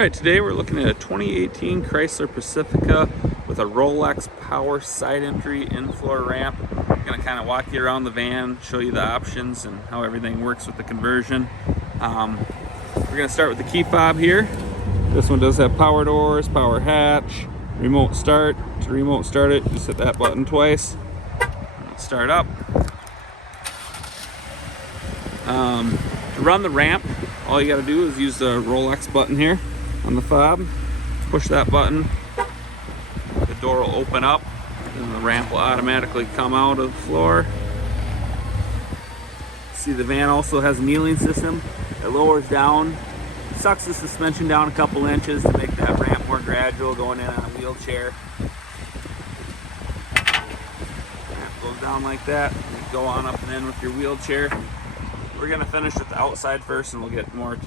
Alright, today we're looking at a 2018 Chrysler Pacifica with a Rollx power side entry in-floor ramp. I'm going to kind of walk you around the van, show you the options and how everything works with the conversion. We're going to start with the key fob here. This one does have power doors, power hatch, remote start. To remote start it, just hit that button twice. Start up. To run the ramp, all you got to do is use the Rollx button here on the fob. Push that button, the door will open up and the ramp will automatically come out of the floor. See, the van also has a kneeling system. It lowers down, sucks the suspension down a couple inches to make that ramp more gradual going in on a wheelchair. Ramp goes down like that, and you go on up and in with your wheelchair. We're going to finish with the outside first and we'll get more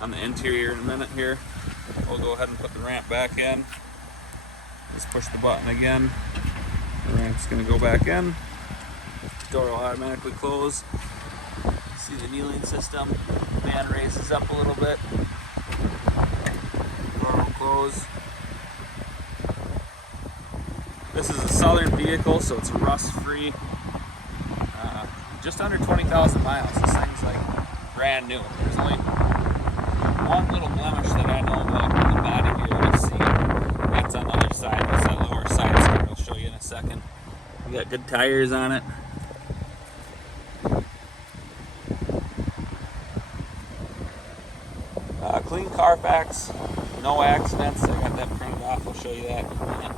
on the interior in a minute here. We'll go ahead and put the ramp back in. Just push the button again. The ramp's going to go back in. The door will automatically close. See the kneeling system. The van raises up a little bit. The door will close. This is a Southern vehicle, so it's rust-free. Just under 20,000 miles. This thing's like brand new. There's only one little blemish that I know about in the body here. You'll see that's on the other side. That's that lower side skirt. I'll show you in a second. We got good tires on it. Clean Carfax, no accidents. I got that printed off. I'll show you that in a minute.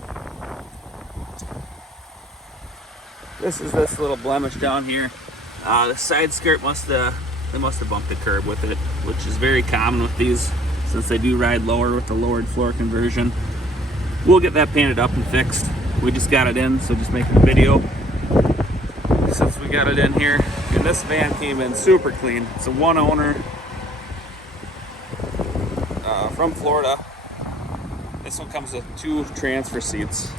This is this little blemish down here. The side skirt must have bumped the curb with it, which is very common with these since they do ride lower with the lowered floor conversion. We'll get that painted up and fixed. We just got it in, so just making a video since we got it in here. And this van came in super clean. It's a one owner from Florida. This one comes with 2 transfer seats.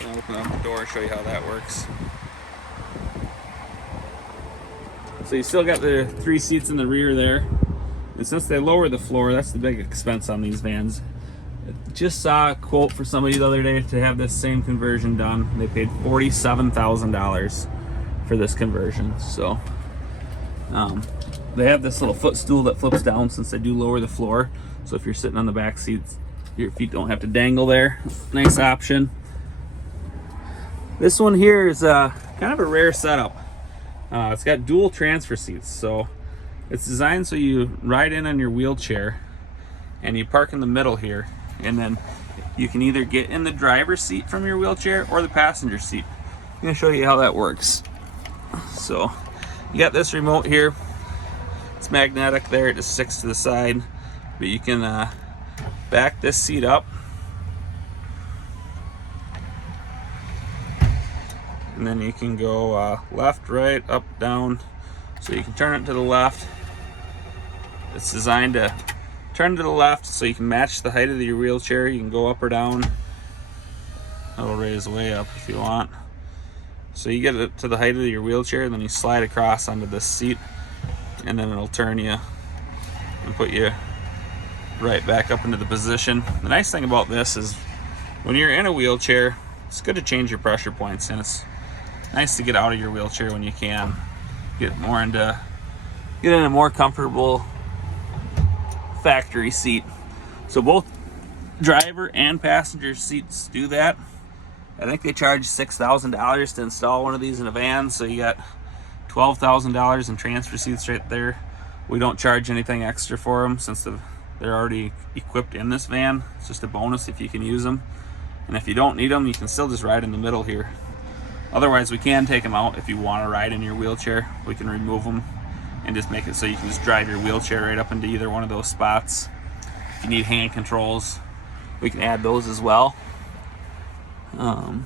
I'll open up the door and show you how that works. So you still got the 3 seats in the rear there. And since they lower the floor, that's the big expense on these vans. I just saw a quote for somebody the other day to have this same conversion done. They paid $47,000 for this conversion. So they have this little footstool that flips down since they do lower the floor. So if you're sitting on the back seats, your feet don't have to dangle there. Nice option. This one here is kind of a rare setup. It's got dual transfer seats, so it's designed so you ride in on your wheelchair and you park in the middle here, and then you can either get in the driver's seat from your wheelchair or the passenger seat. I'm going to show you how that works. So you got this remote here. It's magnetic there, it just sticks to the side, but you can back this seat up. And then you can go left, right, up, down. So you can turn it to the left. It's designed to turn to the left so you can match the height of your wheelchair. You can go up or down. It'll raise way up if you want. So you get it to the height of your wheelchair, and then you slide across onto this seat, and then it'll turn you and put you right back up into the position. The nice thing about this is when you're in a wheelchair, it's good to change your pressure points, and it's nice to get out of your wheelchair when you can. Get in a more comfortable factory seat. So both driver and passenger seats do that. I think they charge $6,000 to install one of these in a van, so you got $12,000 in transfer seats right there. We don't charge anything extra for them since they're already equipped in this van. It's just a bonus if you can use them. And if you don't need them, you can still just ride in the middle here. Otherwise, we can take them out if you want to ride in your wheelchair. We can remove them and just make it so you can just drive your wheelchair right up into either one of those spots. If you need hand controls, we can add those as well. I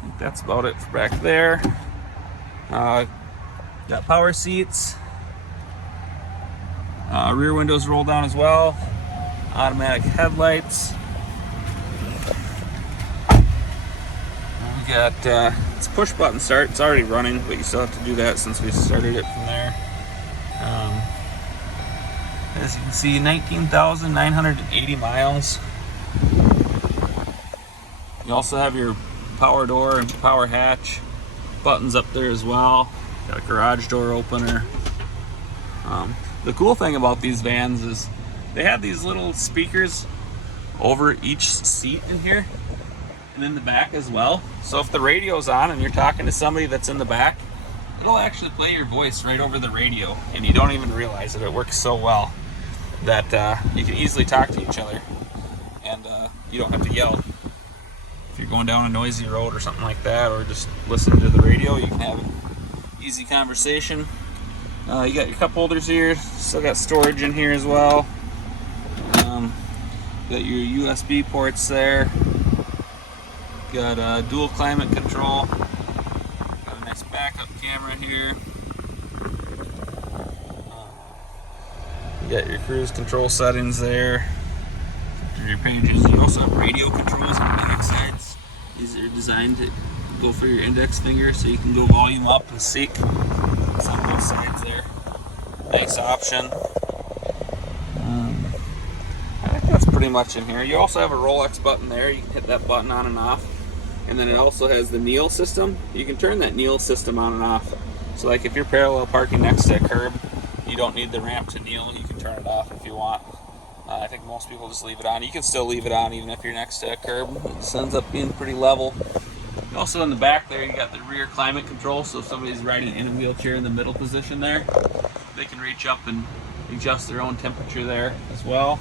think that's about it for back there. Got power seats. Rear windows roll down as well. Automatic headlights. Got it's push button start. It's already running, but you still have to do that since we started it from there. As you can see, 19,980 miles. You also have your power door and power hatch buttons up there as well. Got a garage door opener. The cool thing about these vans is they have these little speakers over each seat in here and in the back as well. So if the radio's on and you're talking to somebody that's in the back, it'll actually play your voice right over the radio, and you don't even realize it. It works so well that you can easily talk to each other, and you don't have to yell. If you're going down a noisy road or something like that, or just listening to the radio, you can have an easy conversation. You got your cup holders here. Still got storage in here as well. Got your USB ports there. Got dual climate control. Got a nice backup camera here. You got your cruise control settings there. Your pages. You also have radio controls on the back sides. These are designed to go for your index finger, so you can go volume up and seek. It's on both sides there. Nice option. I think that's pretty much in here. You also have a Rollx button there. You can hit that button on and off. And then it also has the kneel system. You can turn that kneel system on and off. So like if you're parallel parking next to a curb, you don't need the ramp to kneel. You can turn it off if you want. I think most people just leave it on. You can still leave it on even if you're next to a curb. It ends up being pretty level. Also in the back there, you got the rear climate control. So if somebody's riding in a wheelchair in the middle position there, they can reach up and adjust their own temperature there as well.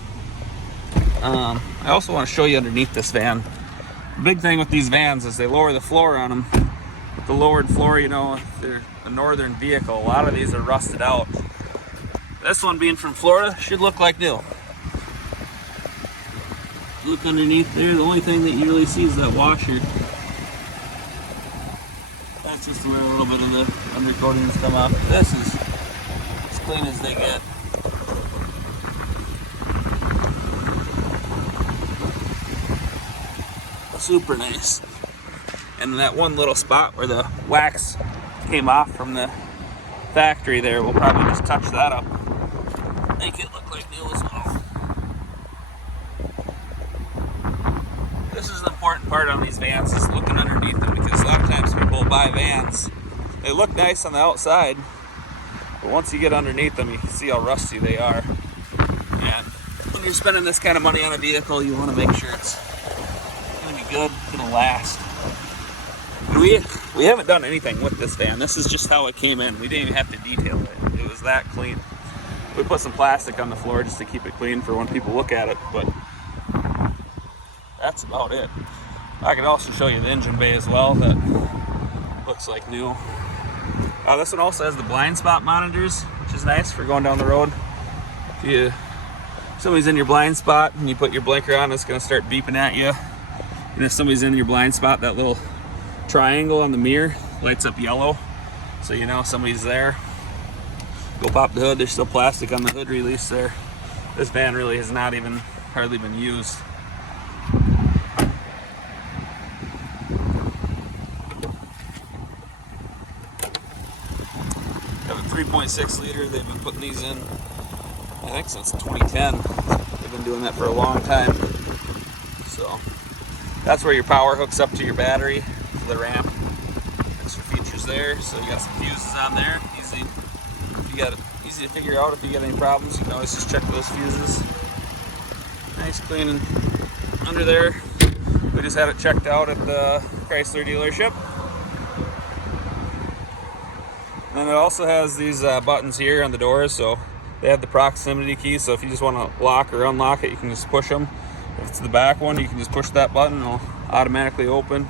I also want to show you underneath this van. The big thing with these vans is they lower the floor on them. With the lowered floor, you know, if they're a northern vehicle, a lot of these are rusted out. This one being from Florida should look like new. Look underneath there, the only thing that you really see is that washer. That's just where a little bit of the undercoating has come off. This is as clean as they get. Super nice. And that one little spot where the wax came off from the factory there, we'll probably just touch that up. Make it look like new as well. This is the important part on these vans, is looking underneath them, because a lot of times people buy vans, they look nice on the outside, but once you get underneath them, you can see how rusty they are. And when you're spending this kind of money on a vehicle, you want to make sure it's going to be good, it's going to last. We haven't done anything with this van. This is just how it came in. We didn't even have to detail it. It was that clean. We put some plastic on the floor just to keep it clean for when people look at it, but that's about it. I could also show you the engine bay as well. That looks like new. This one also has the blind spot monitors, which is nice for going down the road. If somebody's in your blind spot and you put your blinker on, it's going to start beeping at you. And if somebody's in your blind spot, that little triangle on the mirror lights up yellow, so you know somebody's there. Go pop the hood. There's still plastic on the hood release there. This van really has not even hardly been used. Got a 3.6 liter. They've been putting these in, I think, since 2010. They've been doing that for a long time. So that's where your power hooks up to your battery for the ramp. Extra features there. So you got some fuses on there. Easy to figure out if you get any problems. You can always just check those fuses. Nice clean and under there. We just had it checked out at the Chrysler dealership. And then it also has these buttons here on the doors, so they have the proximity key, so if you just want to lock or unlock it, you can just push them. If it's the back one, you can just push that button and it'll automatically open.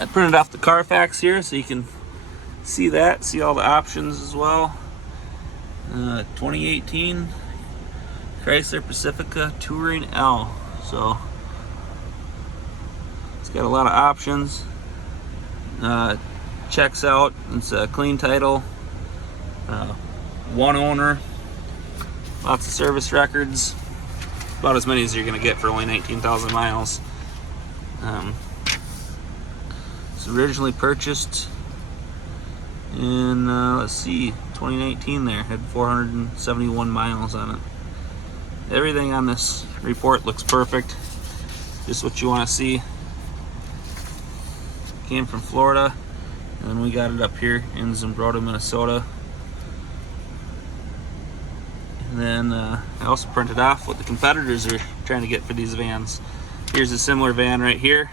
I printed off the Carfax here so you can see that, see all the options as well. 2018 Chrysler Pacifica Touring L. So it's got a lot of options. Checks out. It's a clean title. One owner. Lots of service records. About as many as you're going to get for only 19,000 miles. It's originally purchased And let's see, 2019 there, had 471 miles on it. Everything on this report looks perfect. Just what you want to see. Came from Florida, and then we got it up here in Zumbrota, Minnesota. And then I also printed off what the competitors are trying to get for these vans. Here's a similar van right here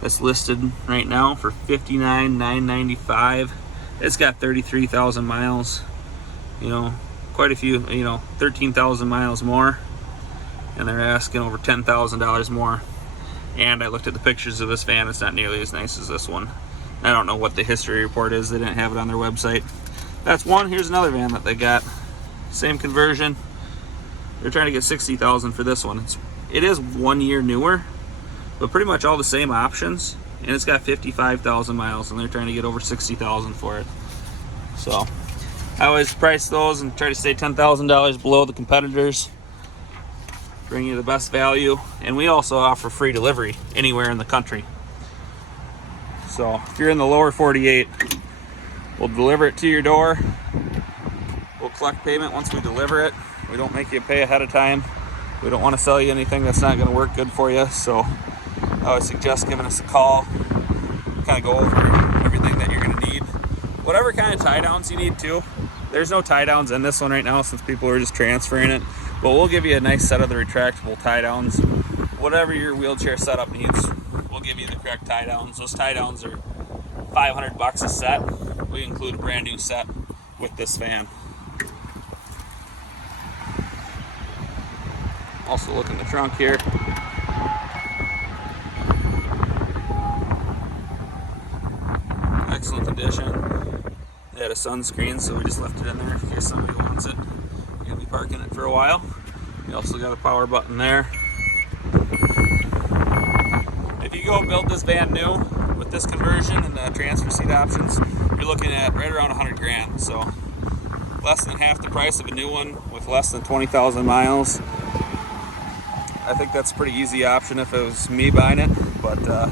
that's listed right now for $59,995. It's got 33,000 miles, you know, quite a few, you know, 13,000 miles more, and they're asking over $10,000 more. And I looked at the pictures of this van. It's not nearly as nice as this one. I don't know what the history report is. They didn't have it on their website. That's one. Here's another van that they got. Same conversion. They're trying to get $60,000 for this one. It is 1 year newer, but pretty much all the same options. And it's got 55,000 miles, and they're trying to get over $60,000 for it. So I always price those and try to stay $10,000 below the competitors. Bring you the best value, and we also offer free delivery anywhere in the country. So if you're in the lower 48, we'll deliver it to your door. We'll collect payment once we deliver it. We don't make you pay ahead of time. We don't want to sell you anything that's not going to work good for you. So I would suggest giving us a call, kind of go over everything that you're going to need. Whatever kind of tie downs you need too. There's no tie downs in this one right now since people are just transferring it. But we'll give you a nice set of the retractable tie downs. Whatever your wheelchair setup needs, we'll give you the correct tie downs. Those tie downs are $500 a set. We include a brand new set with this van. Also look in the trunk here. Excellent condition. They had a sunscreen, so we just left it in there in case somebody wants it. We're gonna be parking it for a while. We also got a power button there. If you go build this van new with this conversion and the transfer seat options, you're looking at right around 100 grand. So less than half the price of a new one with less than 20,000 miles. I think that's a pretty easy option if it was me buying it, but to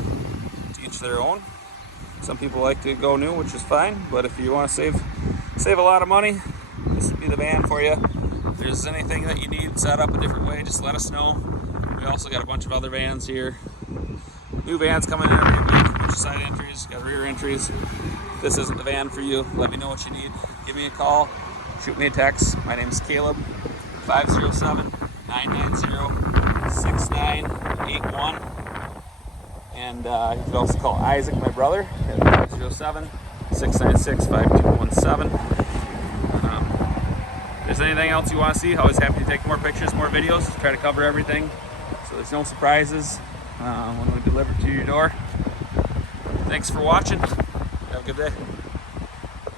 each their own. Some people like to go new, which is fine, but if you want to save a lot of money, this would be the van for you. If there's anything that you need set up a different way, just let us know. We also got a bunch of other vans here. New vans coming in every week, a bunch of side entries, got rear entries. If this isn't the van for you, let me know what you need. Give me a call, shoot me a text. My name is Caleb, 507-990-6981. And you can also call Isaac, my brother, at 507-696-5217. If there's anything else you want to see, always happy to take more pictures, more videos, try to cover everything so there's no surprises when we deliver to your door. Thanks for watching. Have a good day.